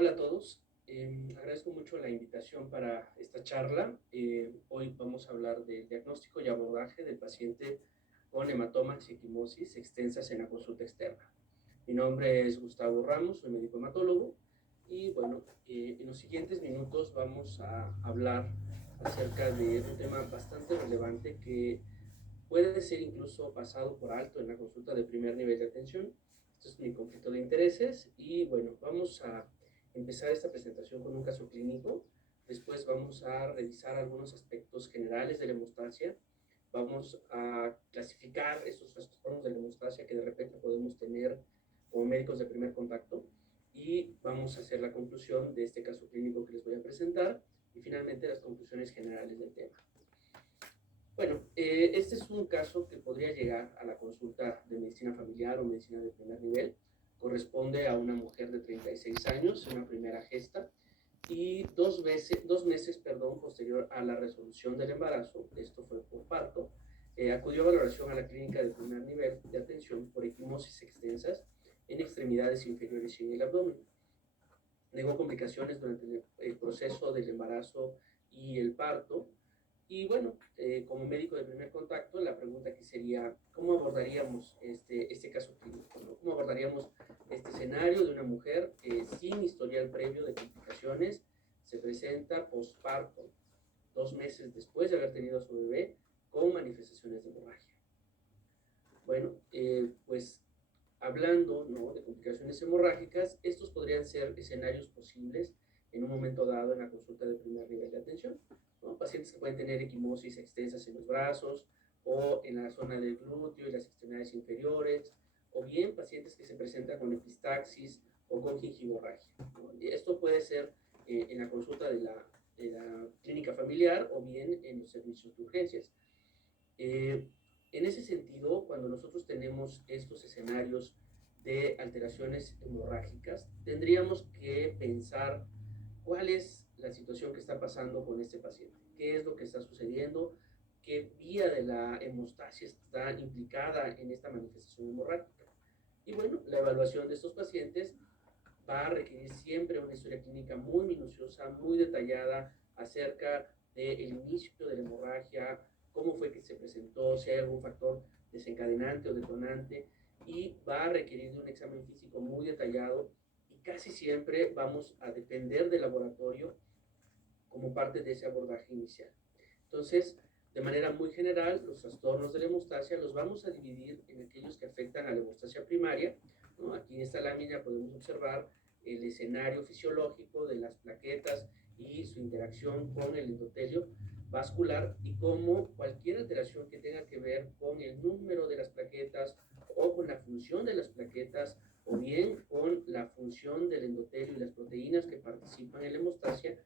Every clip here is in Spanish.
Hola a todos, agradezco mucho la invitación para esta charla. Hoy vamos a hablar del diagnóstico y abordaje del paciente con hematomas y equimosis extensas en la consulta externa. Mi nombre es Gustavo Ramos, soy médico hematólogo y bueno, en los siguientes minutos vamos a hablar acerca de un tema bastante relevante que puede ser incluso pasado por alto en la consulta de primer nivel de atención. Esto es mi conflicto de intereses y bueno, vamos a empezar esta presentación con un caso clínico. Después vamos a revisar algunos aspectos generales de la hemostasia. Vamos a clasificar esos trastornos de la hemostasia que de repente podemos tener como médicos de primer contacto y vamos a hacer la conclusión de este caso clínico que les voy a presentar y finalmente las conclusiones generales del tema. Bueno, este es un caso que podría llegar a la consulta de medicina familiar o medicina de primer nivel. Corresponde a una mujer de 36 años, una primera gesta, y dos meses, posterior a la resolución del embarazo, esto fue por parto, acudió a valoración a la clínica de primer nivel de atención por equimosis extensas en extremidades inferiores y en el abdomen. Negó complicaciones durante el proceso del embarazo y el parto. Y bueno, como médico de primer contacto, la pregunta aquí sería, ¿cómo abordaríamos este caso clínico, ¿no? ¿Cómo abordaríamos este escenario de una mujer que sin historial previo de complicaciones se presenta posparto, 2 meses después de haber tenido a su bebé, con manifestaciones de hemorragia? Bueno, pues hablando, ¿no?, de complicaciones hemorrágicas, estos podrían ser escenarios posibles en un momento dado en la consulta de primer nivel de atención, ¿no? Pacientes que pueden tener equimosis extensas en los brazos o en la zona del glúteo y las extremidades inferiores, o bien pacientes que se presentan con epistaxis o con gingivorragia, ¿no? Y esto puede ser en la consulta de la clínica familiar o bien en los servicios de urgencias. Eh, en ese sentido, cuando nosotros tenemos estos escenarios de alteraciones hemorrágicas, tendríamos que pensar cuál es la situación que está pasando con este paciente, qué es lo que está sucediendo, qué vía de la hemostasia está implicada en esta manifestación hemorrágica. Y bueno, la evaluación de estos pacientes va a requerir siempre una historia clínica muy minuciosa, muy detallada acerca del inicio de la hemorragia, cómo fue que se presentó, si hay algún factor desencadenante o detonante, y va a requerir de un examen físico muy detallado y casi siempre vamos a depender del laboratorio como parte de ese abordaje inicial. Entonces, de manera muy general, los trastornos de la hemostasia los vamos a dividir en aquellos que afectan a la hemostasia primaria, ¿no? Aquí en esta lámina podemos observar el escenario fisiológico de las plaquetas y su interacción con el endotelio vascular y cómo cualquier alteración que tenga que ver con el número de las plaquetas o con la función de las plaquetas o bien con la función del endotelio y las proteínas que participan en la hemostasia,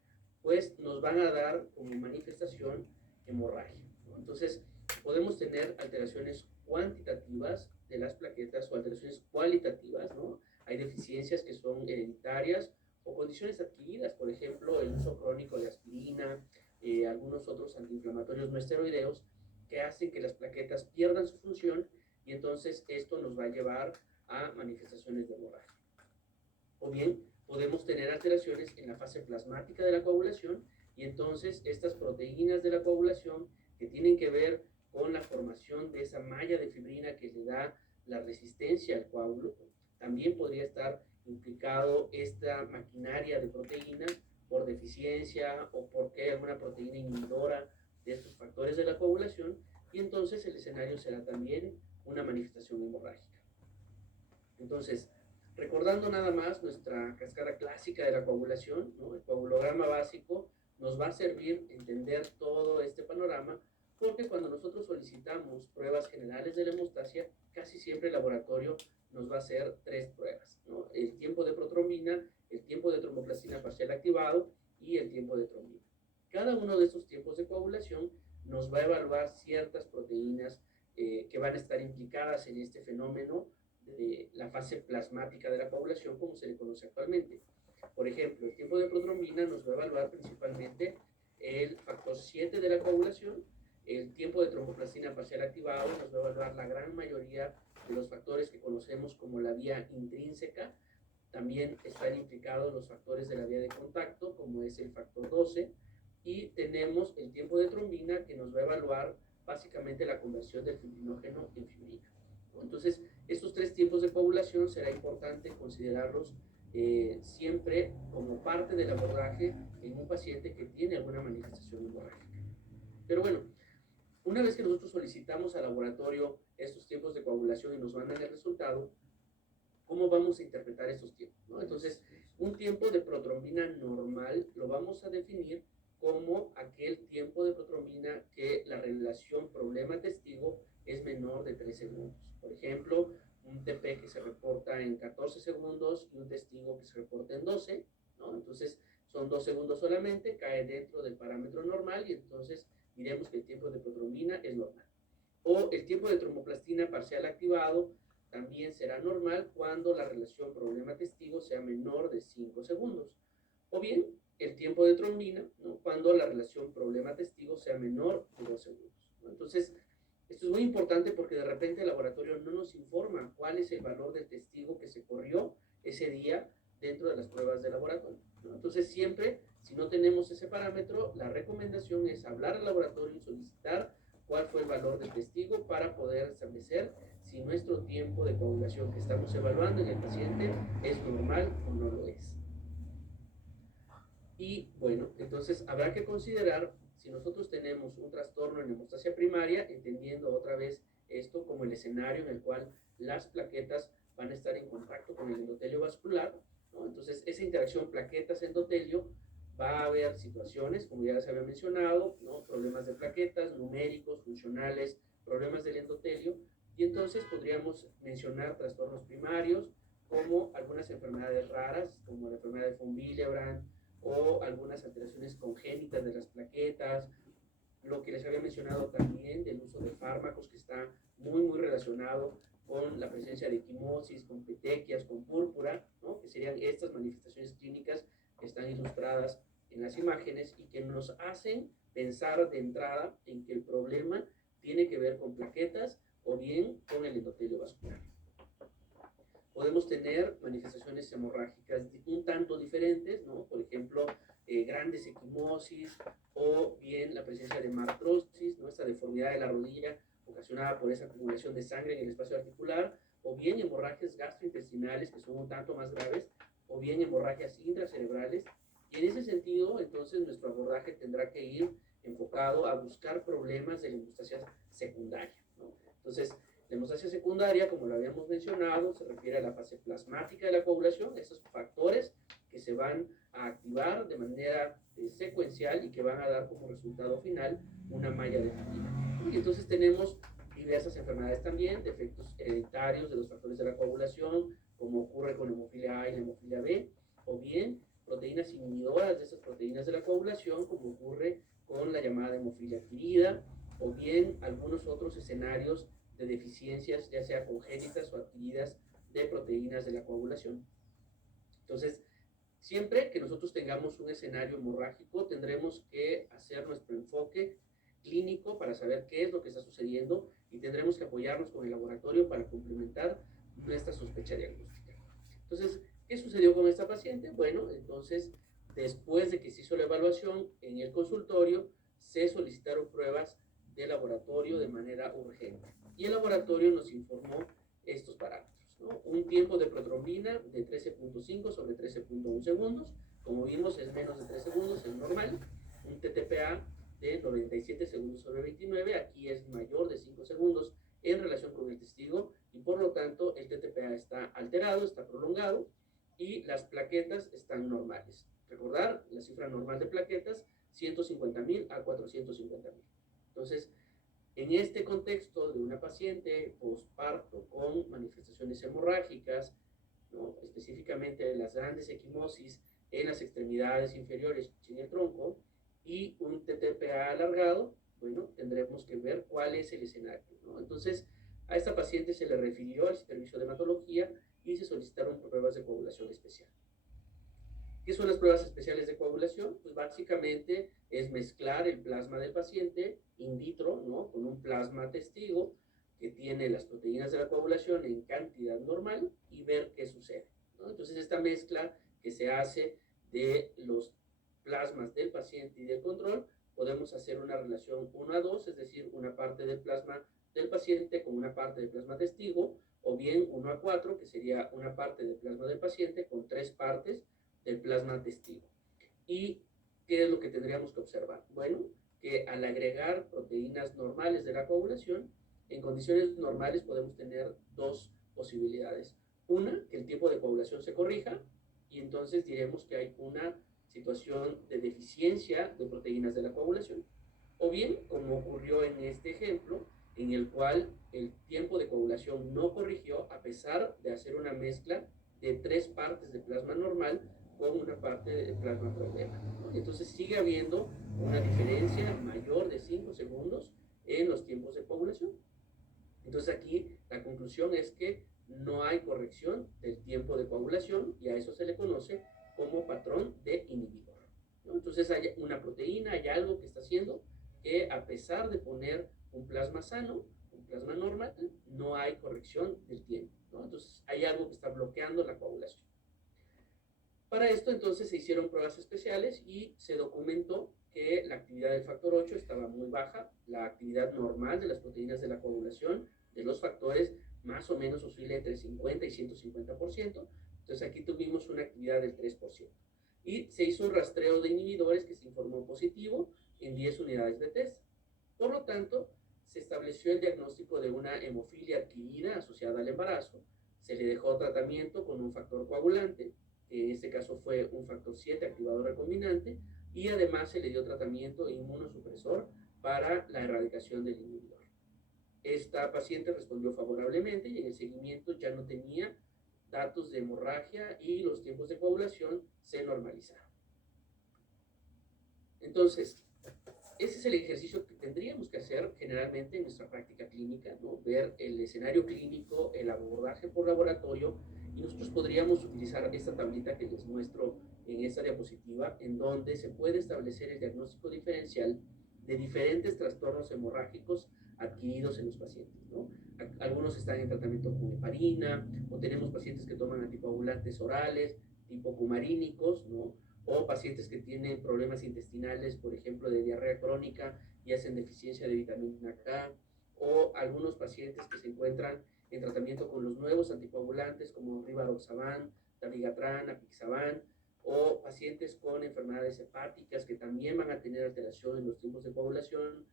pues nos van a dar como manifestación hemorragia, ¿no? Entonces, podemos tener alteraciones cuantitativas de las plaquetas o alteraciones cualitativas, ¿no? Hay deficiencias que son hereditarias o condiciones adquiridas, por ejemplo, el uso crónico de aspirina, algunos otros antiinflamatorios no esteroideos, que hacen que las plaquetas pierdan su función y entonces esto nos va a llevar a manifestaciones de hemorragia. O bien, podemos tener alteraciones en la fase plasmática de la coagulación y entonces estas proteínas de la coagulación que tienen que ver con la formación de esa malla de fibrina que le da la resistencia al coágulo, también podría estar implicado esta maquinaria de proteínas por deficiencia o porque hay alguna proteína inhibidora de estos factores de la coagulación y entonces el escenario será también una manifestación hemorrágica. Entonces, recordando nada más nuestra cascada clásica de la coagulación, ¿no? El coagulograma básico nos va a servir entender todo este panorama porque cuando nosotros solicitamos pruebas generales de la hemostasia, casi siempre el laboratorio nos va a hacer 3 pruebas, ¿no? El tiempo de protrombina, el tiempo de tromboplastina parcial activado y el tiempo de trombina. Cada uno de estos tiempos de coagulación nos va a evaluar ciertas proteínas que van a estar implicadas en este fenómeno de la fase plasmática de la coagulación, como se le conoce actualmente. Por ejemplo, el tiempo de protrombina nos va a evaluar principalmente el factor 7 de la coagulación, el tiempo de tromboplastina parcial activado nos va a evaluar la gran mayoría de los factores que conocemos como la vía intrínseca, También están implicados los factores de la vía de contacto, como es el factor 12, y tenemos el tiempo de trombina, que nos va a evaluar básicamente la conversión del fibrinógeno en fibrina. Entonces, estos tres tiempos de coagulación será importante considerarlos siempre como parte del abordaje en un paciente que tiene alguna manifestación hemorrágica. Pero bueno, una vez que nosotros solicitamos al laboratorio estos tiempos de coagulación y nos mandan el resultado, ¿cómo vamos a interpretar estos tiempos, ¿no? Entonces, un tiempo de protrombina normal lo vamos a definir como aquel tiempo de protrombina que la relación problema-testigo es menor de 3 segundos. Por ejemplo, un TP que se reporta en 14 segundos y un testigo que se reporta en 12, ¿no? Entonces, son 2 segundos solamente, cae dentro del parámetro normal y entonces diremos que el tiempo de protrombina es normal. O el tiempo de tromboplastina parcial activado también será normal cuando la relación problema-testigo sea menor de 5 segundos. O bien, el tiempo de trombina, ¿no?, cuando la relación problema-testigo sea menor de 2 segundos, ¿no? Entonces, esto es muy importante porque de repente el laboratorio no nos informa cuál es el valor del testigo que se corrió ese día dentro de las pruebas de laboratorio, ¿no? Entonces, siempre, si no tenemos ese parámetro, la recomendación es hablar al laboratorio y solicitar cuál fue el valor del testigo para poder establecer si nuestro tiempo de coagulación que estamos evaluando en el paciente es normal o no lo es. Y bueno, entonces habrá que considerar si nosotros tenemos un trastorno en hemostasia primaria, entendiendo otra vez esto como el escenario en el cual las plaquetas van a estar en contacto con el endotelio vascular, ¿no? Entonces, esa interacción plaquetas-endotelio va a haber situaciones, como ya les había mencionado, ¿no?, problemas de plaquetas, numéricos, funcionales, problemas del endotelio, y entonces podríamos mencionar trastornos primarios, como algunas enfermedades raras, como la enfermedad de von Willebrand, o algunas alteraciones congénitas de las plaquetas, lo que les había mencionado también del uso de fármacos, que está muy relacionado con la presencia de equimosis, con petequias, con púrpura, ¿no?, que serían estas manifestaciones clínicas que están ilustradas en las imágenes y que nos hacen pensar de entrada en que el problema tiene que ver con plaquetas o bien con el endotelio vascular. Podemos tener manifestaciones hemorrágicas un tanto diferentes, ¿no? Por ejemplo, grandes equimosis o bien la presencia de martrosis, ¿no?, esta deformidad de la rodilla ocasionada por esa acumulación de sangre en el espacio articular, o bien hemorragias gastrointestinales que son un tanto más graves, o bien hemorragias intracerebrales. Y en ese sentido, entonces, nuestro abordaje tendrá que ir enfocado a buscar problemas de la hemostasia secundaria, ¿no? Entonces, la hemostasia secundaria, como lo habíamos mencionado, se refiere a la fase plasmática de la coagulación, esos factores que se van a activar de manera secuencial y que van a dar como resultado final una malla de fibrina. Y entonces tenemos diversas enfermedades también, defectos hereditarios de los factores de la coagulación, como ocurre con la hemofilia A y la hemofilia B, o bien proteínas inhibidoras de esas proteínas de la coagulación, como ocurre con la llamada hemofilia adquirida, o bien algunos otros escenarios de deficiencias, ya sea congénitas o adquiridas, de proteínas de la coagulación. Entonces, siempre que nosotros tengamos un escenario hemorrágico, tendremos que hacer nuestro enfoque clínico para saber qué es lo que está sucediendo y tendremos que apoyarnos con el laboratorio para complementar nuestra sospecha diagnóstica. Entonces, ¿qué sucedió con esta paciente? Bueno, entonces, después de que se hizo la evaluación en el consultorio, se solicitaron pruebas de laboratorio de manera urgente. Y el laboratorio nos informó estos parámetros, ¿no? Un tiempo de protrombina de 13.5 sobre 13.1 segundos. Como vimos, es menos de 3 segundos, es normal. Un TTPA de 97 segundos sobre 29. Aquí es mayor de 5 segundos en relación con el testigo y por lo tanto el TTPA está alterado, está prolongado y las plaquetas están normales. Recordar, la cifra normal de plaquetas, 150.000 a 450.000. Entonces, en este contexto de una paciente posparto con manifestaciones hemorrágicas, ¿no?, específicamente las grandes equimosis en las extremidades inferiores y en el tronco, y un TTPA alargado, bueno, tendremos que ver cuál es el escenario, ¿no? Entonces, a esta paciente se le refirió al servicio de hematología y se solicitaron pruebas de coagulación especial. ¿Qué son las pruebas especiales de coagulación? Pues básicamente es mezclar el plasma del paciente in vitro, ¿no?, con un plasma testigo que tiene las proteínas de la coagulación en cantidad normal y ver qué sucede. ¿no? Entonces, esta mezcla que se hace de los plasmas del paciente y del control, podemos hacer una relación 1 a 2, es decir, una parte del plasma del paciente con una parte del plasma testigo, o bien 1 a 4, que sería una parte del plasma del paciente con 3 partes del plasma testigo. ¿Y qué es lo que tendríamos que observar? Bueno, que al agregar proteínas normales de la coagulación, en condiciones normales podemos tener dos posibilidades. Una, que el tiempo de coagulación se corrija, y entonces diremos que hay una situación de deficiencia de proteínas de la coagulación. O bien, como ocurrió en este ejemplo, en el cual el tiempo de coagulación no corrigió a pesar de hacer una mezcla de 3 partes de plasma normal con una parte de plasma problema, ¿no? Entonces sigue habiendo una diferencia mayor de 5 segundos en los tiempos de coagulación. Entonces aquí la conclusión es que no hay corrección del tiempo de coagulación, y a eso se le conoce como patrón de inhibidor, ¿no? Entonces hay una proteína, hay algo que está haciendo que, a pesar de poner un plasma sano, un plasma normal, no hay corrección del tiempo, ¿no? Entonces hay algo que está bloqueando la coagulación. Para esto entonces se hicieron pruebas especiales y se documentó que la actividad del factor 8 estaba muy baja, la actividad normal de las proteínas de la coagulación de los factores más o menos oscila entre 50 y 150%, entonces aquí tuvimos una actividad del 3%. Y se hizo un rastreo de inhibidores que se informó positivo en 10 unidades de test. Por lo tanto, se estableció el diagnóstico de una hemofilia adquirida asociada al embarazo, se le dejó tratamiento con un factor coagulante, que en este caso fue un factor 7 activador recombinante, y además se le dio tratamiento inmunosupresor para la erradicación del inhibidor. Esta paciente respondió favorablemente y en el seguimiento ya no tenía datos de hemorragia y los tiempos de coagulación se normalizaron. Entonces, ese es el ejercicio que tendríamos que hacer generalmente en nuestra práctica clínica, ¿no? Ver el escenario clínico, el abordaje por laboratorio, y nosotros podríamos utilizar esta tablita que les muestro en esta diapositiva, en donde se puede establecer el diagnóstico diferencial de diferentes trastornos hemorrágicos adquiridos en los pacientes, ¿no? Algunos están en tratamiento con heparina, o tenemos pacientes que toman anticoagulantes orales, tipo cumarínicos, ¿no? O pacientes que tienen problemas intestinales, por ejemplo, de diarrea crónica y hacen deficiencia de vitamina K, o algunos pacientes que se encuentran en tratamiento con los nuevos anticoagulantes como rivaroxaban, dabigatran, apixaban, o pacientes con enfermedades hepáticas que también van a tener alteración en los tiempos de coagulación,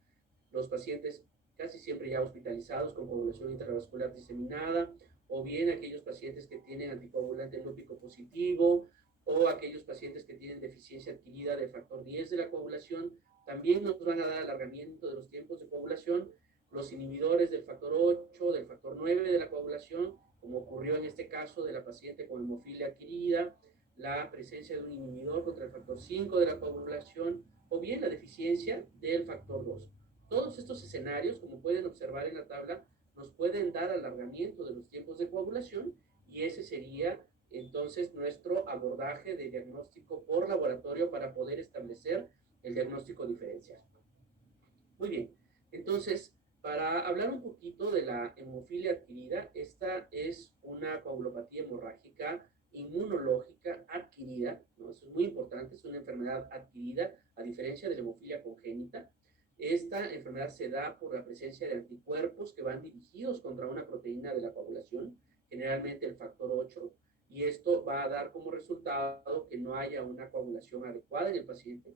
los pacientes casi siempre ya hospitalizados con coagulación intravascular diseminada, o bien aquellos pacientes que tienen anticoagulante no pico positivo, o aquellos pacientes que tienen deficiencia adquirida del factor 10 de la coagulación, también nos van a dar alargamiento de los tiempos de coagulación. Los inhibidores del factor 8, del factor 9 de la coagulación, como ocurrió en este caso de la paciente con hemofilia adquirida, la presencia de un inhibidor contra el factor 5 de la coagulación, o bien la deficiencia del factor 2. Todos estos escenarios, como pueden observar en la tabla, nos pueden dar alargamiento de los tiempos de coagulación, y ese sería entonces nuestro abordaje de diagnóstico por laboratorio para poder establecer el diagnóstico diferencial. Muy bien, entonces, para hablar un poquito de la hemofilia adquirida, esta es una coagulopatía hemorrágica inmunológica adquirida, ¿no? Eso es muy importante, es una enfermedad adquirida, a diferencia de la hemofilia congénita. Esta enfermedad se da por la presencia de anticuerpos que van dirigidos contra una proteína de la coagulación, generalmente el factor 8, y esto va a dar como resultado que no haya una coagulación adecuada en el paciente,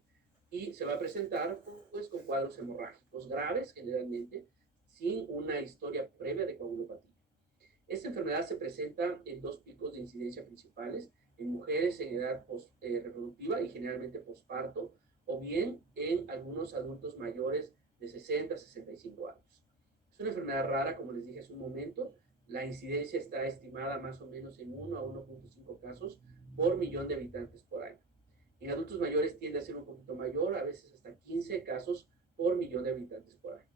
y se va a presentar pues con cuadros hemorrágicos graves generalmente, sin una historia previa de coagulopatía. Esta enfermedad se presenta en dos picos de incidencia principales: en mujeres en edad reproductiva y generalmente posparto, o bien en algunos adultos mayores de 60 a 65 años. Es una enfermedad rara, como les dije hace un momento. La incidencia está estimada más o menos en 1 a 1.5 casos por millón de habitantes por año. En adultos mayores tiende a ser un poquito mayor, a veces hasta 15 casos por millón de habitantes por año.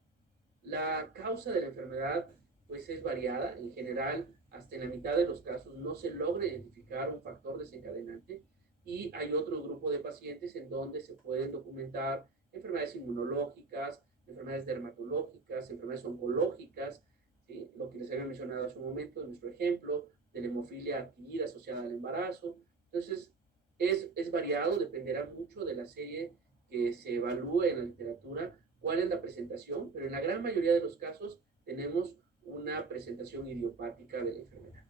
La causa de la enfermedad pues es variada. En general, hasta en la mitad de los casos no se logra identificar un factor desencadenante, y hay otro grupo de pacientes en donde se pueden documentar enfermedades inmunológicas, enfermedades dermatológicas, enfermedades oncológicas, ¿sí? Lo que les había mencionado hace un momento en nuestro ejemplo de la hemofilia adquirida asociada al embarazo. Entonces, es variado, dependerá mucho de la serie que se evalúe en la literatura, cuál es la presentación, pero en la gran mayoría de los casos tenemos una presentación idiopática de la enfermedad.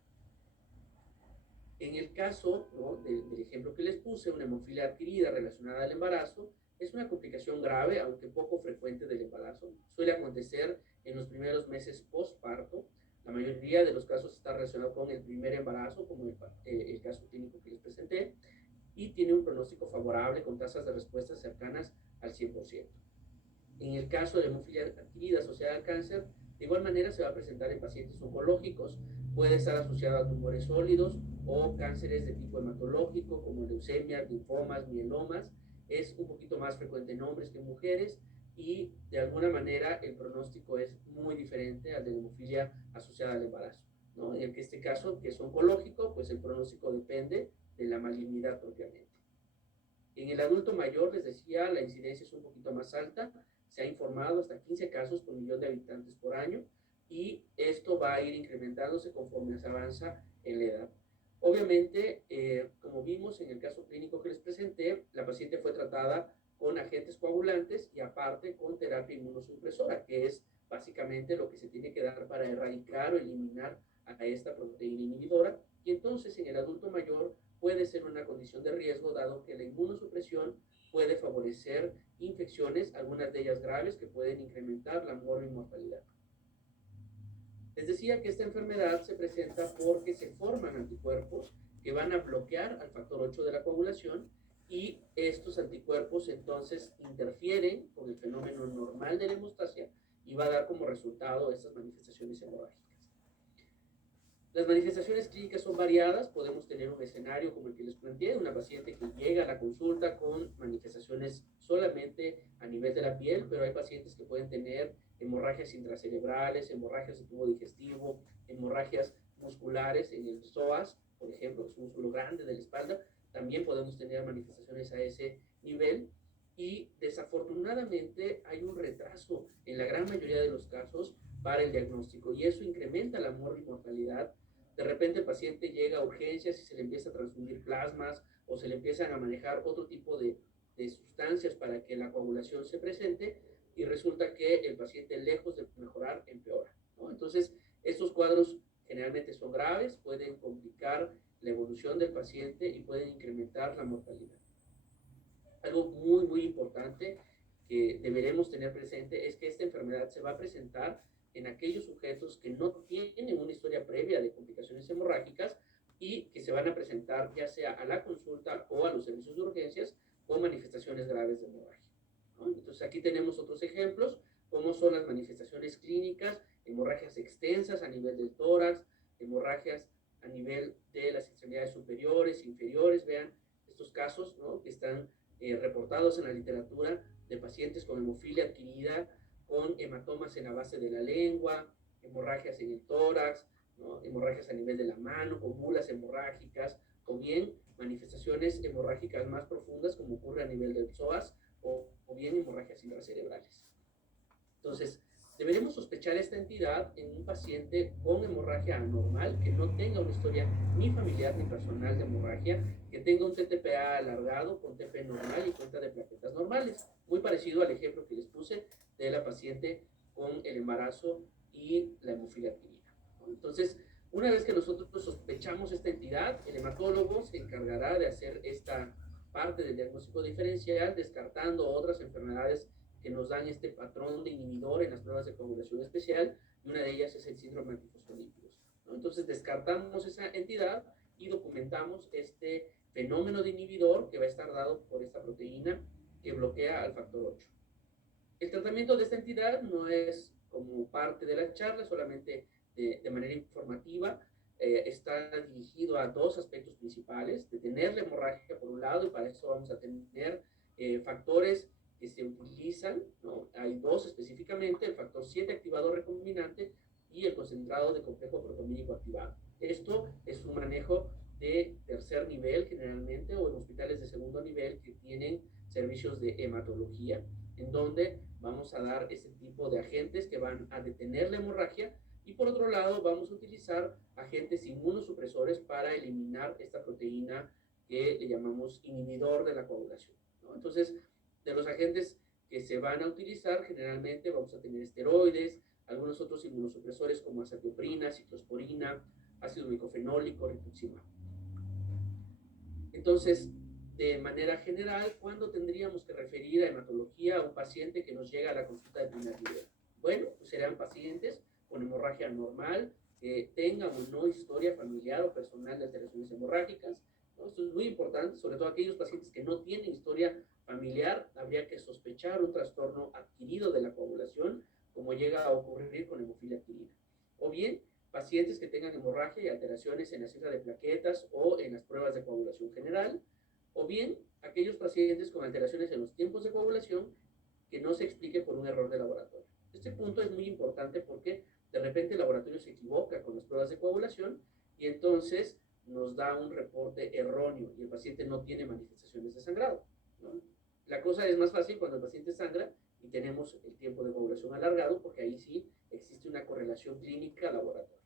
En el caso, ¿no?, del ejemplo que les puse, una hemofilia adquirida relacionada al embarazo, es una complicación grave, aunque poco frecuente del embarazo. Suele acontecer en los primeros meses postparto. La mayoría de los casos está relacionado con el primer embarazo, como el caso clínico que les presenté, y tiene un pronóstico favorable con tasas de respuesta cercanas al 100%. En el caso de hemofilia adquirida asociada al cáncer, de igual manera se va a presentar en pacientes oncológicos, puede estar asociado a tumores sólidos o cánceres de tipo hematológico como leucemias, linfomas, mielomas. Es un poquito más frecuente en hombres que en mujeres y de alguna manera el pronóstico es muy diferente al de la hemofilia asociada al embarazo, ¿no? En este caso, que es oncológico, pues el pronóstico depende de la malignidad propiamente. En el adulto mayor, les decía, la incidencia es un poquito más alta. Se ha informado hasta 15 casos por millón de habitantes por año y esto va a ir incrementándose conforme se avanza en la edad. Obviamente, como vimos en el caso clínico que les presenté, la paciente fue tratada con agentes coagulantes y aparte con terapia inmunosupresora, que es básicamente lo que se tiene que dar para erradicar o eliminar a esta proteína inhibidora. Y entonces en el adulto mayor puede ser una condición de riesgo, dado que la inmunosupresión puede favorecer infecciones, algunas de ellas graves, que pueden incrementar la mortalidad. Les decía que esta enfermedad se presenta porque se forman anticuerpos que van a bloquear al factor 8 de la coagulación y estos anticuerpos entonces interfieren con el fenómeno normal de la hemostasia y va a dar como resultado estas manifestaciones hemorrágicas. Las manifestaciones clínicas son variadas, podemos tener un escenario como el que les planteé, una paciente que llega a la consulta con manifestaciones solamente a nivel de la piel, pero hay pacientes que pueden tener hemorragias intracerebrales, hemorragias de tubo digestivo, hemorragias musculares en el psoas, por ejemplo, que es un músculo grande de la espalda, también podemos tener manifestaciones a ese nivel y desafortunadamente hay un retraso en la gran mayoría de los casos para el diagnóstico y eso incrementa la mortalidad. De repente el paciente llega a urgencias y se le empieza a transfundir plasmas o se le empiezan a manejar otro tipo de sustancias para que la coagulación se presente y resulta que el paciente, lejos de mejorar, empeora, ¿no? Entonces, estos cuadros generalmente son graves, pueden complicar la evolución del paciente y pueden incrementar la mortalidad. Algo muy importante que deberemos tener presente es que esta enfermedad se va a presentar en aquellos sujetos que no tienen una historia previa de complicaciones hemorrágicas y que se van a presentar ya sea a la consulta o a los servicios de urgencias con manifestaciones graves de hemorragia, ¿no? Entonces aquí tenemos otros ejemplos, como son las manifestaciones clínicas, hemorragias extensas a nivel del tórax, hemorragias a nivel de las extremidades superiores, inferiores. Vean estos casos, ¿no?, que están reportados en la literatura de pacientes con hemofilia adquirida, con hematomas en la base de la lengua, hemorragias en el tórax, ¿no?, hemorragias a nivel de la mano, con bulas hemorrágicas, o bien manifestaciones hemorrágicas más profundas, como ocurre a nivel del psoas, o bien hemorragias intracerebrales. Entonces, deberemos sospechar esta entidad en un paciente con hemorragia anormal, que no tenga una historia ni familiar ni personal de hemorragia, que tenga un TTPA alargado con TP normal y cuenta de plaquetas normales, muy parecido al ejemplo que les puse de la paciente con el embarazo y la hemofilia adquirida. Entonces, una vez que nosotros sospechamos esta entidad, el hematólogo se encargará de hacer esta parte del diagnóstico diferencial, descartando otras enfermedades que nos dan este patrón de inhibidor en las pruebas de coagulación especial, y una de ellas es el síndrome antifosfolípidos, ¿no? Entonces descartamos esa entidad y documentamos este fenómeno de inhibidor que va a estar dado por esta proteína que bloquea al factor 8. El tratamiento de esta entidad no es como parte de la charla, solamente de manera informativa. Está dirigido a dos aspectos principales: detener la hemorragia por un lado, y para eso vamos a tener factores que se utilizan, ¿no? Hay dos específicamente: el factor 7 activador recombinante y el concentrado de complejo proteomínico activado. Esto es un manejo de tercer nivel generalmente, o en hospitales de segundo nivel que tienen servicios de hematología, en donde vamos a dar este tipo de agentes que van a detener la hemorragia Y por otro lado, vamos a utilizar agentes inmunosupresores para eliminar esta proteína que le llamamos inhibidor de la coagulación, ¿no? Entonces, de los agentes que se van a utilizar, generalmente vamos a tener esteroides, algunos otros inmunosupresores como azatioprina, ciclosporina, ácido glicofenólico, rituximab. Entonces, de manera general, ¿cuándo tendríamos que referir a hematología a un paciente que nos llega a la consulta de primer nivel? Bueno, pues serán pacientes con hemorragia normal, que tengan o no historia familiar o personal de alteraciones hemorrágicas, ¿no? Esto es muy importante, sobre todo aquellos pacientes que no tienen historia familiar, habría que sospechar un trastorno adquirido de la coagulación, como llega a ocurrir con hemofilia adquirida. O bien, pacientes que tengan hemorragia y alteraciones en la cifra de plaquetas o en las pruebas de coagulación general, o bien aquellos pacientes con alteraciones en los tiempos de coagulación que no se explique por un error de laboratorio. Este punto es muy importante porque de repente el laboratorio se equivoca con las pruebas de coagulación y entonces nos da un reporte erróneo y el paciente no tiene manifestaciones de sangrado, ¿no? La cosa es más fácil cuando el paciente sangra y tenemos el tiempo de coagulación alargado, porque ahí sí existe una correlación clínica laboratorio.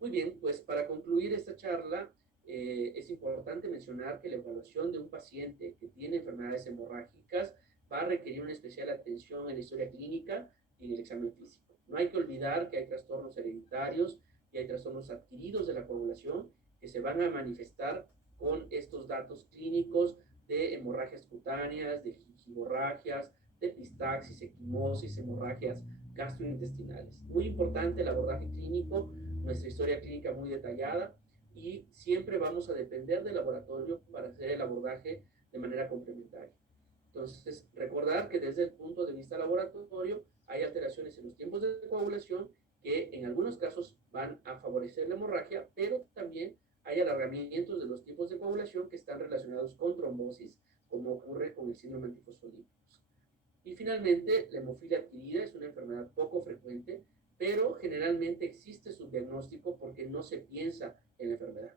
Muy bien, pues para concluir esta charla, es importante mencionar que la evaluación de un paciente que tiene enfermedades hemorrágicas va a requerir una especial atención en la historia clínica y en el examen físico. No hay que olvidar que hay trastornos hereditarios y hay trastornos adquiridos de la coagulación que se van a manifestar con estos datos clínicos de hemorragias cutáneas, de gingivorragias, de epistaxis, equimosis, hemorragias gastrointestinales. Muy importante el abordaje clínico, nuestra historia clínica muy detallada, y siempre vamos a depender del laboratorio para hacer el abordaje de manera complementaria. Entonces, recordar que desde el punto de vista laboratorio hay alteraciones en los tiempos de coagulación que en algunos casos van a favorecer la hemorragia, pero también hay alargamientos de los tiempos de coagulación que están relacionados con trombosis, como ocurre con el síndrome antifosfolípicos. Y finalmente, la hemofilia adquirida es una enfermedad poco frecuente, pero generalmente existe su diagnóstico porque no se piensa en la enfermedad.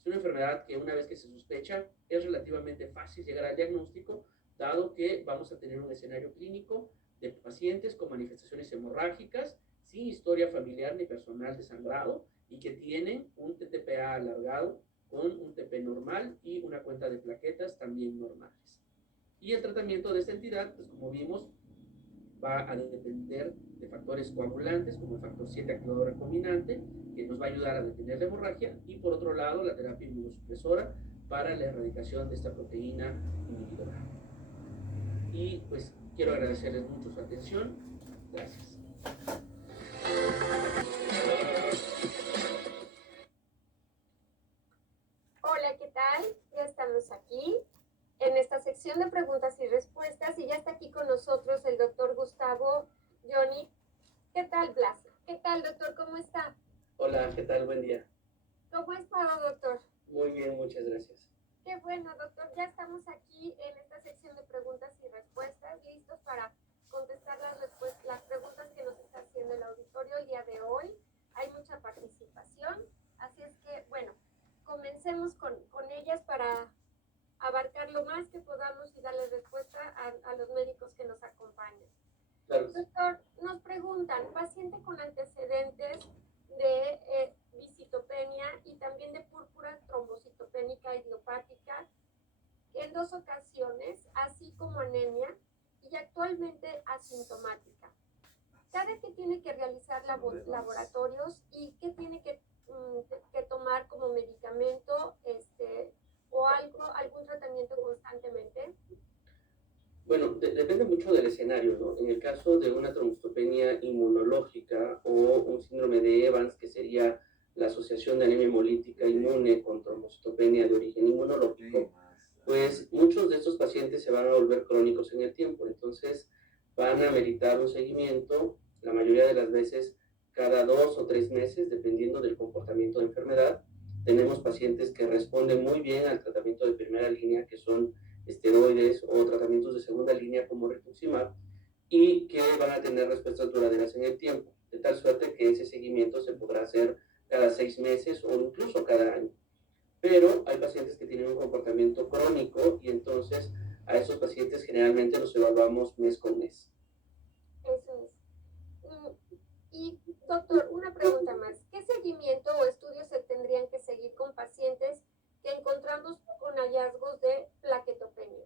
Es una enfermedad que una vez que se sospecha es relativamente fácil llegar al diagnóstico, dado que vamos a tener un escenario clínico de pacientes con manifestaciones hemorrágicas, sin historia familiar ni personal de sangrado, y que tienen un TTPA alargado con un TP normal y una cuenta de plaquetas también normales. Y el tratamiento de esta entidad, pues como vimos, va a depender de factores coagulantes, como el factor 7 activador recombinante, que nos va a ayudar a detener la hemorragia, y por otro lado, la terapia inmunosupresora para la erradicación de esta proteína inhibidora. Y pues quiero agradecerles mucho su atención. Gracias. Hola, ¿qué tal? Ya estamos aquí en esta sección de preguntas y respuestas y ya está aquí con nosotros el doctor Gustavo Johnny. ¿Qué tal, Blas? ¿Qué tal, doctor? ¿Cómo está? Hola, ¿qué tal? Buen día. ¿Cómo ha estado, doctor? Muy bien, muchas gracias. Qué bueno, doctor. Ya estamos aquí en esta sección de preguntas y respuestas, listos para contestar las preguntas que nos está haciendo el auditorio el día de hoy. Hay mucha participación, así es que, bueno, comencemos con ellas para abarcar lo más que podamos y darle respuesta a los médicos que nos acompañan. Claro. Doctor, nos preguntan, paciente con antecedentes de visitopenia y también de púrpura trombocitopénica idiopática en 2 ocasiones, así como anemia, y actualmente asintomática. ¿Cada que tiene que realizar laboratorios y qué tiene que tomar como medicamento o algún tratamiento constantemente? Bueno, depende mucho del escenario, ¿no? En el caso de una trombocitopenia inmunológica o un síndrome de Evans, que sería la asociación de anemia hemolítica inmune con trombocitopenia de origen inmunológico, pues muchos de estos pacientes se van a volver crónicos en el tiempo, entonces van a meritar un seguimiento, la mayoría de las veces cada 2 o 3 meses, dependiendo del comportamiento de enfermedad. Tenemos pacientes que responden muy bien al tratamiento de primera línea, que son esteroides o tratamientos de segunda línea como rituximab, y que van a tener respuestas duraderas en el tiempo, de tal suerte que ese seguimiento se podrá hacer cada 6 meses o incluso cada año. Pero hay pacientes que tienen un comportamiento crónico y entonces a esos pacientes generalmente los evaluamos mes con mes. Eso es. Y Doctor, una pregunta más. ¿Qué seguimiento o estudios se tendrían que seguir con pacientes que encontramos con hallazgos de plaquetopenia?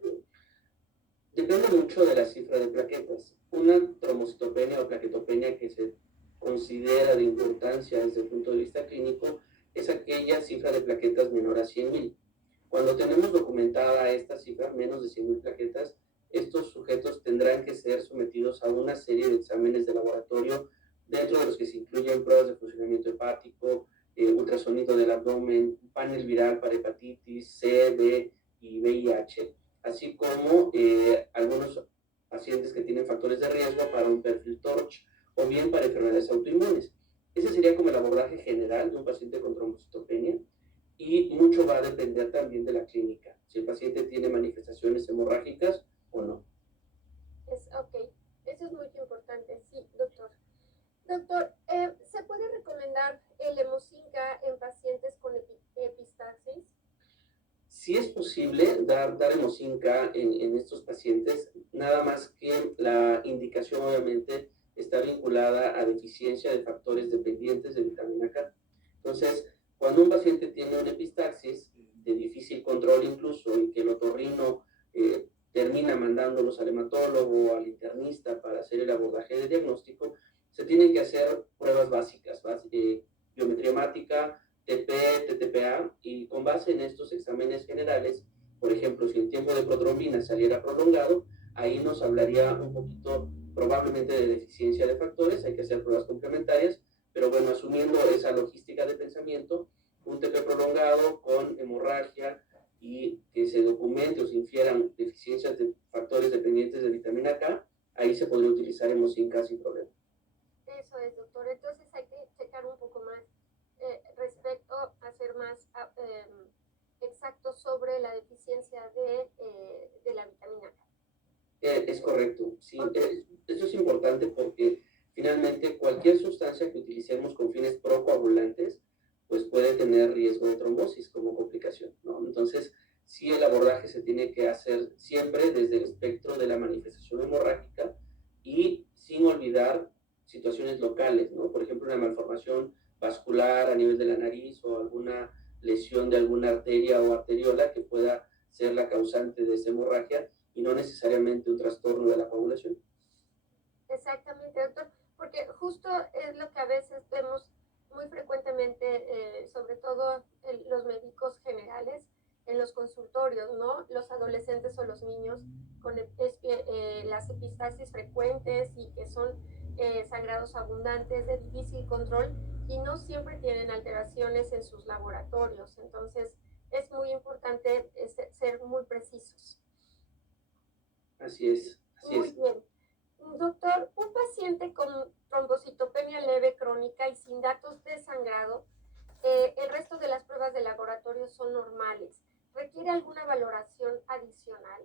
Depende mucho de la cifra de plaquetas. Una trombocitopenia o plaquetopenia que se considera de importancia desde el punto de vista clínico es aquella cifra de plaquetas menor a 100.000. Cuando tenemos documentada esta cifra, menos de 100.000 plaquetas, estos sujetos tendrán que ser sometidos a una serie de exámenes de laboratorio, dentro de los que se incluyen pruebas de funcionamiento hepático, ultrasonido del abdomen, panel viral para hepatitis C, B y VIH, así como algunos pacientes que tienen factores de riesgo para un perfil TORCH o bien para enfermedades autoinmunes. Ese sería como el abordaje general de un paciente con trombocitopenia, y mucho va a depender también de la clínica, si el paciente tiene manifestaciones hemorrágicas o no. Ok, eso es muy importante, sí, doctor. Doctor, ¿se puede recomendar el hemocinca en pacientes con epistaxis? Sí es posible dar hemocinca en estos pacientes, nada más que la indicación obviamente está vinculada a deficiencia de factores dependientes de vitamina K. Entonces, cuando un paciente tiene una epistaxis de difícil control incluso y que el otorrino termina mandándolos al hematólogo o al internista para hacer el abordaje de diagnóstico, se tienen que hacer pruebas básicas, biometría hemática, TP, TTPA, y con base en estos exámenes generales, por ejemplo, si el tiempo de protrombina saliera prolongado, ahí nos hablaría un poquito probablemente de deficiencia de factores, hay que hacer pruebas complementarias, pero bueno, asumiendo esa logística de pensamiento, un TP prolongado con hemorragia y que se documente o se infieran deficiencias de factores dependientes de vitamina K, ahí se podría utilizar hemocinca sin problema. Eso es, doctor. Entonces hay que checar un poco más respecto a ser más exacto sobre la deficiencia de la vitamina K. Es correcto, sí. Okay. Eso es importante porque finalmente cualquier sustancia que utilicemos con fines procoagulantes, pues puede tener riesgo de trombosis como complicación, ¿no? Entonces, sí, el abordaje se tiene que hacer siempre desde el espectro de la manifestación hemorrágica y sin olvidar situaciones locales, ¿no? Por ejemplo, una malformación vascular a nivel de la nariz o alguna lesión de alguna arteria o arteriola que pueda ser la causante de esa hemorragia y no necesariamente un trastorno de la coagulación. Exactamente, doctor, porque justo es lo que a veces vemos muy frecuentemente, sobre todo los médicos generales, en los consultorios, ¿no? Los adolescentes o los niños con las epistaxis frecuentes y que son sangrados abundantes de difícil control y no siempre tienen alteraciones en sus laboratorios. Entonces, es muy importante ser muy precisos. Así es, así Muy es. bien. Doctor, un paciente con trombocitopenia leve crónica y sin datos de sangrado, el resto de las pruebas de laboratorio son normales. ¿Requiere alguna valoración adicional?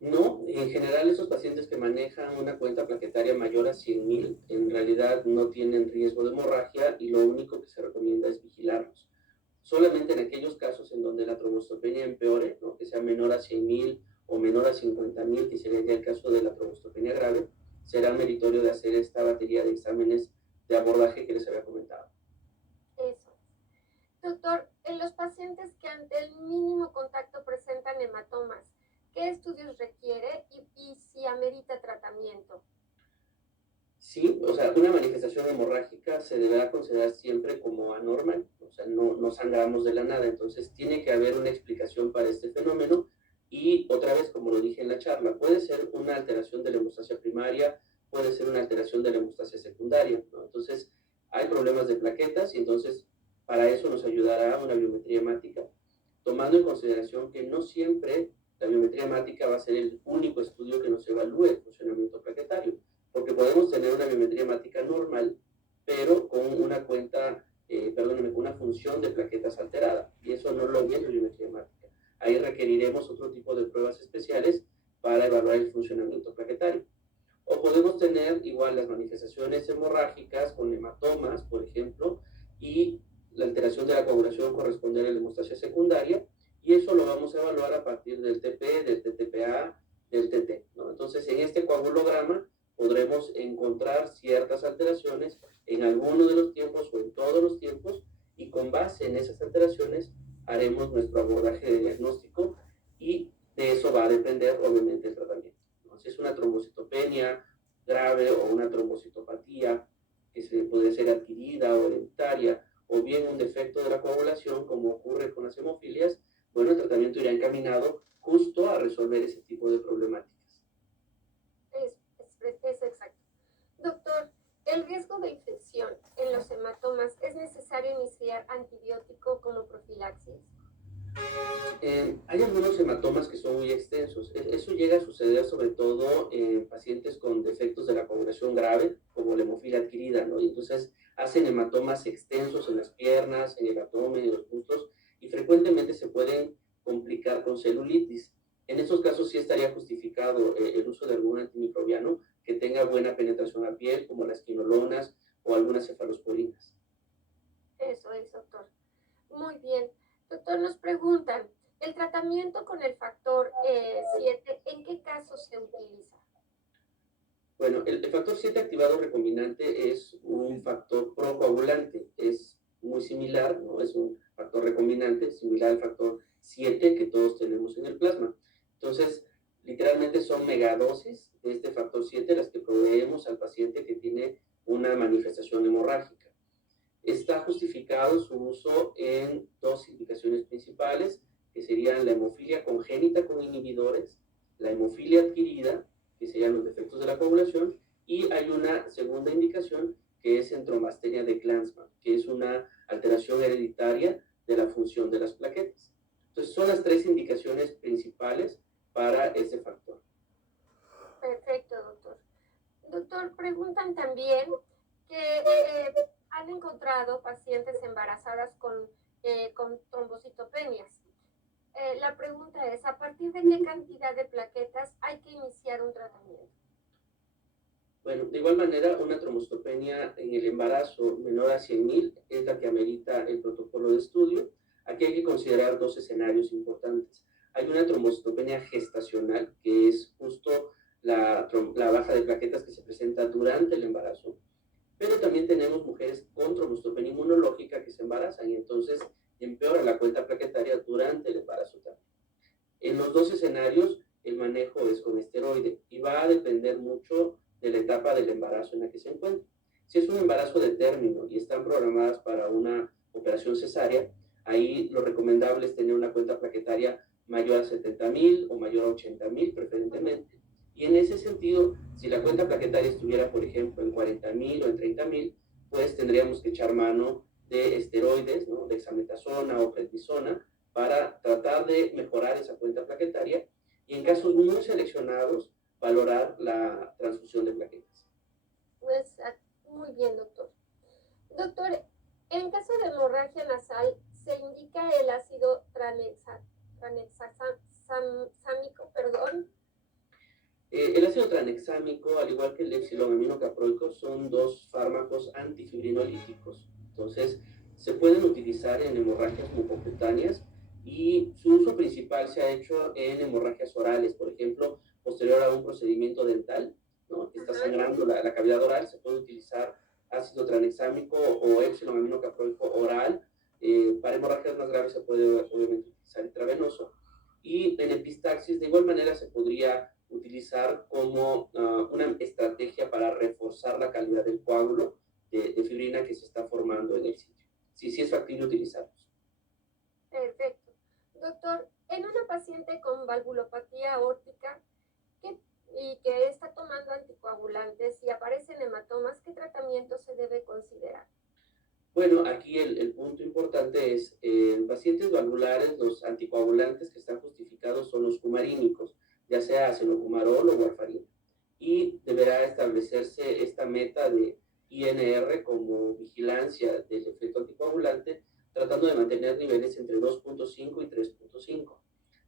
No, en general esos pacientes que manejan una cuenta plaquetaria mayor a 100.000 en realidad no tienen riesgo de hemorragia y lo único que se recomienda es vigilarlos. Solamente en aquellos casos en donde la trombocitopenia empeore, ¿no? Que sea menor a 100.000 o menor a 50.000, que sería ya el caso de la trombocitopenia grave, será meritorio de hacer esta batería de exámenes de abordaje que les había comentado. Eso. Doctor, en los pacientes que ante el mínimo contacto presentan hematomas, ¿qué estudios requiere y si amerita tratamiento? Sí, o sea, una manifestación hemorrágica se deberá considerar siempre como anormal, o sea, no sangramos de la nada, entonces tiene que haber una explicación para este fenómeno y otra vez, como lo dije en la charla, puede ser una alteración de la hemostasia primaria, puede ser una alteración de la hemostasia secundaria, ¿no? Entonces, hay problemas de plaquetas y entonces para eso nos ayudará una biometría hemática, tomando en consideración que no siempre la biometría hemática va a ser el único estudio que nos evalúe el funcionamiento plaquetario, porque podemos tener una biometría hemática normal, pero con una con una función de plaquetas alterada, y eso no lo es la biometría hemática. Ahí requeriremos otro tipo de pruebas especiales para evaluar el funcionamiento plaquetario. O podemos tener igual las manifestaciones hemorrágicas con hematomas, por ejemplo, y la alteración de la coagulación corresponde a la hemostasia secundaria, y eso lo vamos a evaluar a partir del TP, del TTPA, del TT, ¿no? Entonces, en este coagulograma podremos encontrar ciertas alteraciones en alguno de los tiempos o en todos los tiempos, y con base en esas alteraciones haremos nuestro abordaje de diagnóstico, y de eso va a depender obviamente el tratamiento, ¿no? Si es una trombocitopenia grave o una trombocitopatía que puede ser adquirida o hereditaria, o bien un defecto de la coagulación, como ocurre con las hemofilias, bueno, el tratamiento irá encaminado justo a resolver ese tipo de problemáticas. Es exacto. Doctor, ¿el riesgo de infección en los hematomas es necesario iniciar antibiótico como profilaxis? Hay algunos hematomas que son muy extensos. Eso llega a suceder sobre todo en pacientes con defectos de la coagulación grave, como la hemofilia adquirida, ¿no? Y entonces hacen hematomas extensos en las piernas, en el abdomen, en los muslos, y frecuentemente se pueden complicar con celulitis. En esos casos sí estaría justificado el uso de algún antimicrobiano que tenga buena penetración a piel, como las quinolonas o algunas cefalosporinas. Eso es, doctor. Muy bien. Doctor, nos preguntan, ¿el tratamiento con el factor 7 en qué casos se utiliza? Bueno, el factor 7 activado recombinante es un factor procoagulante, es muy similar, ¿no? Es un factor recombinante similar al factor 7 que todos tenemos en el plasma. Entonces, literalmente son megadosis de este factor 7 las que proveemos al paciente que tiene una manifestación hemorrágica. Está justificado su uso en dos indicaciones principales, que serían la hemofilia congénita con inhibidores, la hemofilia adquirida, que serían los defectos de la coagulación, y hay una segunda indicación que es en trombastenia de Glanzmann, que es una alteración hereditaria de la función de las plaquetas. Entonces, son las tres indicaciones principales para ese factor. Perfecto, doctor. Doctor, preguntan también que han encontrado pacientes embarazadas con trombocitopenias. La pregunta es, ¿a partir de qué cantidad de plaquetas hay que iniciar un tratamiento? Bueno, de igual manera, una trombocitopenia en el embarazo menor a 100,000 es la que amerita el protocolo de estudio. Aquí hay que considerar dos escenarios importantes. Hay una trombocitopenia gestacional, que es justo la baja de plaquetas que se presenta durante el embarazo, pero también tenemos mujeres con trombocitopenia inmunológica que se embarazan y entonces empeora la cuenta plaquetaria durante el embarazo también. En los dos escenarios, el manejo es con esteroide y va a depender mucho de la etapa del embarazo en la que se encuentra. Si es un embarazo de término y están programadas para una operación cesárea, ahí lo recomendable es tener una cuenta plaquetaria mayor a 70,000 o mayor a 80,000 preferentemente. Y en ese sentido, si la cuenta plaquetaria estuviera, por ejemplo, en 40,000 o en 30,000, pues tendríamos que echar mano de esteroides, ¿no? Dexametasona o prednisona, para tratar de mejorar esa cuenta plaquetaria y en casos muy seleccionados valorar la transfusión de plaquetas. Pues, muy bien, doctor. Doctor, en caso de hemorragia nasal, se indica el ácido tranexámico, perdón. El ácido tranexámico, al igual que el epsilon-aminocaproico, son dos fármacos antifibrinolíticos. Entonces, se pueden utilizar en hemorragias mucocutáneas y su uso principal se ha hecho en hemorragias orales, por ejemplo, posterior a un procedimiento dental, ¿no? Que está sangrando la cavidad oral, se puede utilizar ácido tranexámico o epsilon-aminocaproico oral. Para hemorragias más graves se puede obviamente utilizar intravenoso. Y en epistaxis, de igual manera, se podría utilizar como una estrategia para reforzar la calidad del coágulo de fibrina que se está formando en el sitio. Sí, sí es factible utilizarlos. Perfecto. Doctor, en una paciente con valvulopatía aórtica y que está tomando anticoagulantes y aparecen hematomas, ¿qué tratamiento se debe considerar? Bueno, aquí el punto importante es, en pacientes valvulares, los anticoagulantes que están justificados son los fumarínicos, ya sea acenofumarol o warfarina. Y deberá establecerse esta meta de INR como vigilancia del efecto anticoagulante, tratando de mantener niveles entre 2.5 y 3.5.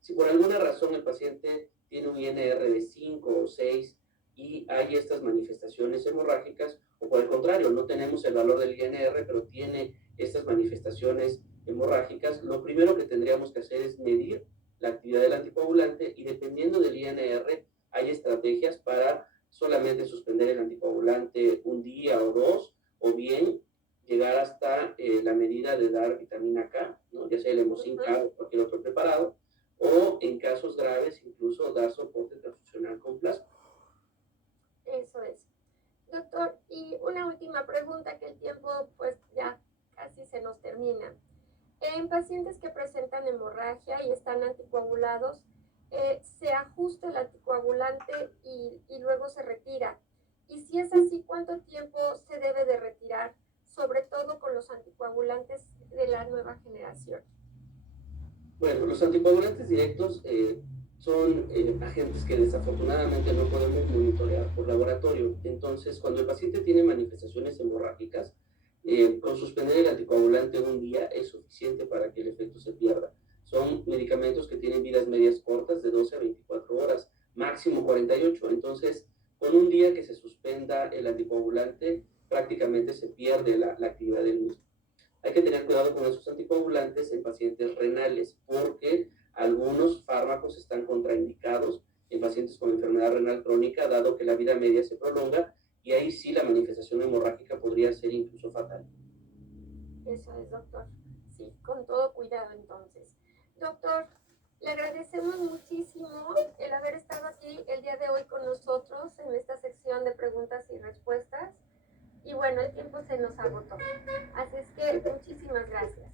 Si por alguna razón el paciente tiene un INR de 5 o 6 y hay estas manifestaciones hemorrágicas, o por el contrario, no tenemos el valor del INR, pero tiene estas manifestaciones hemorrágicas, lo primero que tendríamos que hacer es medir la actividad del anticoagulante y dependiendo del INR hay estrategias para solamente suspender el anticoagulante un día o dos, o bien llegar hasta la medida de dar vitamina K, ¿no? Ya sea el Hemosin K o cualquier otro preparado, o en casos graves incluso dar soporte transfusional con plasma. Eso es. Doctor, y una última pregunta, que el tiempo pues ya casi se nos termina. En pacientes que presentan hemorragia y están anticoagulados, se ajusta el anticoagulante y luego se retira. Y si es así, ¿cuánto tiempo se debe de retirar, sobre todo con los anticoagulantes de la nueva generación? Bueno, los anticoagulantes directos son agentes que desafortunadamente no podemos monitorear por laboratorio. Entonces, cuando el paciente tiene manifestaciones hemorrágicas, con suspender el anticoagulante un día es suficiente para que el efecto se pierda. Son medicamentos que tienen vidas medias cortas de 12 a 24 horas, máximo 48. Entonces, con un día que se suspenda el anticoagulante, prácticamente se pierde la actividad del mismo. Hay que tener cuidado con esos anticoagulantes en pacientes renales porque algunos fármacos están contraindicados en pacientes con enfermedad renal crónica, dado que la vida media se prolonga y ahí sí la manifestación hemorrágica podría ser incluso fatal. Eso es, doctor. Sí, con todo cuidado entonces. Doctor, le agradecemos muchísimo el haber estado aquí el día de hoy con nosotros en esta sección de preguntas y respuestas. Y bueno, el tiempo se nos agotó. Así es que muchísimas gracias.